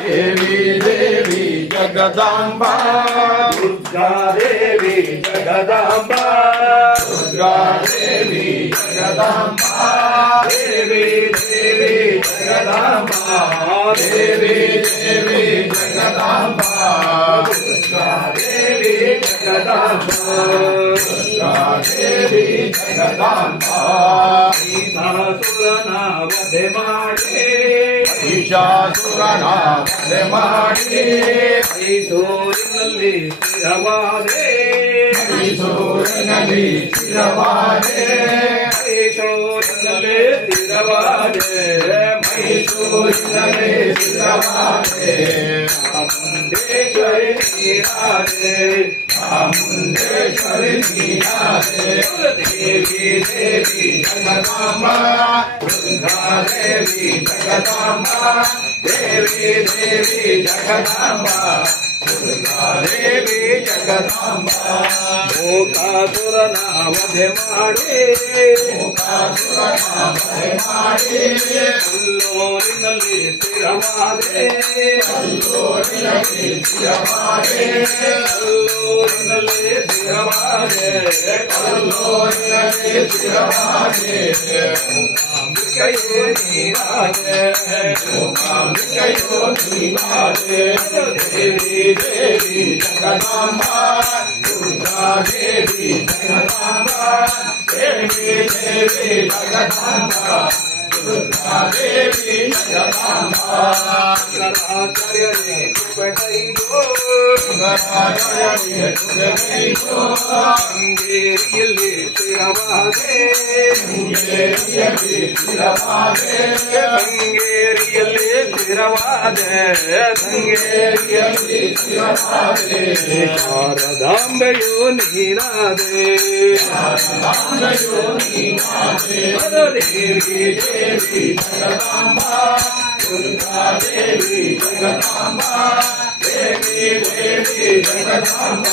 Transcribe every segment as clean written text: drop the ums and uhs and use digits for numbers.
देवी देवी जगदांबा दुर्गा देवी जगदांबा दुर्गा देवी जगदांबा देवी देवी जगदांबा देवी देवी जगदांबा दुर्गा देवी जगदांबा दुर्गा देवी जगदांबा महिषासुरನ ವಧೆ ಮಾಡಿ महिषासुरನ ವಧೆ ಮಾಡಿ ಮೈಸೂರಿನಲ್ಲಿ ಸ್ಥಿರವಾದೆ ಮೈಸೂರಿನಲ್ಲಿ ಸ್ಥಿರವಾದೆ ಮೈಸೂರಿನಲ್ಲಿ ಸ್ಥಿರವಾದೆ ಮೈಸೂರಿನಲ್ಲಿ ಸ್ಥಿರವಾದೆ ಚಾಮುಂಡೇಶ್ವರಿ ನೀರಾದೆ ಚಾಮುಂಡೇಶ್ವರಿ ನೀರಾದೆ ದೇವಿ ದೇವಿ ಜಗದಾಂಬ ದುರ್ಗಾ ದೇವಿ ಜಗದಾಂಬ ದೇವಿ ದೇವಿ ಜಗದಾಂಬ ದುರ್ಗಾ ದೇವಿ ಜಗದಾಂಬ ಮೂಕಾಸುರನ ವಧೆ ಮಾಡಿ ಮೂಕಾಸುರನ ವಧೆ ಮಾಡಿ ಕಲ್ಲೂರಿನಲ್ಲಿ ಸ್ಥಿರವಾದೆ ಕಲ್ಲೂರಿನಲ್ಲಿ ಸ್ಥಿರವಾದೆ ಕಲ್ಲೂರಿನಲ್ಲಿ ಸ್ಥಿರವಾದೆ ಕಲ್ಲೂರಿನಲ್ಲಿ ಸ್ಥಿರವಾದೆ ಅಂಬಿಕೆಯು ನೀರಾದೆ ಮೂಕಾಂಬಿಕೆಯು ನೀರಾದೆ ದೇವಿ ದೇವಿ ಜಗದಾಂಬ ದುರ್ಗಾ ದೇವಿ ಜಗದಾಂಬ ದೇವಿ ದೇವಿ ಜಗದಾಂಬ ದುರ್ಗಾ ದೇವಿ ಜಗದಾಂಬ ಶಂಕರಾಚಾರ್ಯರೇ ಕೃಪೆಗೈದು ಶಂಕರಾಚಾರ್ಯರೇ ಕೃಪೆಗೈದು ಶೃಂಗೇರಿಯಲ್ಲಿ ಸ್ಥಿರವಾದೆ ಶೃಂಗೇರಿಯಲ್ಲಿ ಸ್ಥಿರವಾದೆ ಶೃಂಗೇರಿಯಲ್ಲಿ ಸ್ಥಿರವಾದೆ ಶೃಂಗೇರಿಯಲ್ಲಿ ಸ್ಥಿರವಾದೆ ಶಾರದಾಂಬೆಯು ನೀನಾದೆ ಶಾರದಾಂಬೆಯು ನೀನಾದೆ ದೇವಿ ದೇವಿ ಜಗದಾಂಬ ದುರ್ಗಾ ದೇವಿ ಜಗದಾಂಬ ದೇವಿ ದೇವಿ ಜಗದಾಂಬ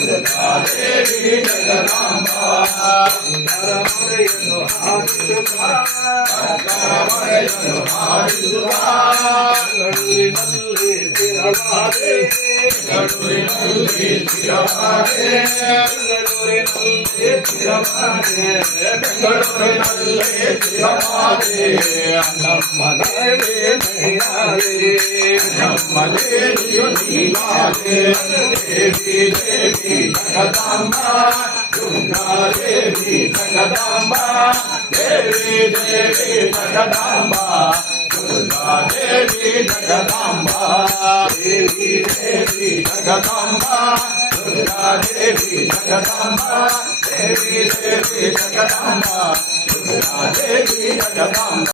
ದುರ್ಗಾ ದೇವಿ ಜಗದಾಂಬ ಕರಮರೆಯನ್ನು ಹಾರಿಸುತ್ತ ಕರಮರೆಯನ್ನು ಹಾರಿಸುವ ಗಡುವಿನಲ್ಲಿ ಸ್ಥಿರವಾದೆ ಗಡುವಿನಲ್ಲಿ ಸ್ಥಿರವಾದೆ ಬೆಂಗಳೂರಿನಲ್ಲಿ ಸ್ಥಿರವಾದೆ ಬೆಂಗಳೂರಿನಲ್ಲಿ ಸ್ಥಿರವಾದೆ ನಮ್ಮ ದೇವಿ ನೀನಾದೆ ನಮ್ಮ ದೇವಿಯು ನೀನಾದೆ ದೇವಿ ದೇವಿ ಜಗದಾಂಬ ದುರ್ಗಾ ದೇವಿ ಜಗದಾಂಬ ದೇವಿ ದೇವಿ ಜಗದಾಂಬ ದುರ್ಗಾ ದೇವಿ ಜಗದಾಂಬ ದೇವಿ ದೇವಿ ಜಗದಾಂಬ ದುರ್ಗಾ ದೇವಿ ಜಗದಾಂಬ ದೇವಿ ದೇವಿ ಜಗದಾಂಬ ದುರ್ಗಾ ದೇವಿ ಜಗದಾಂಬ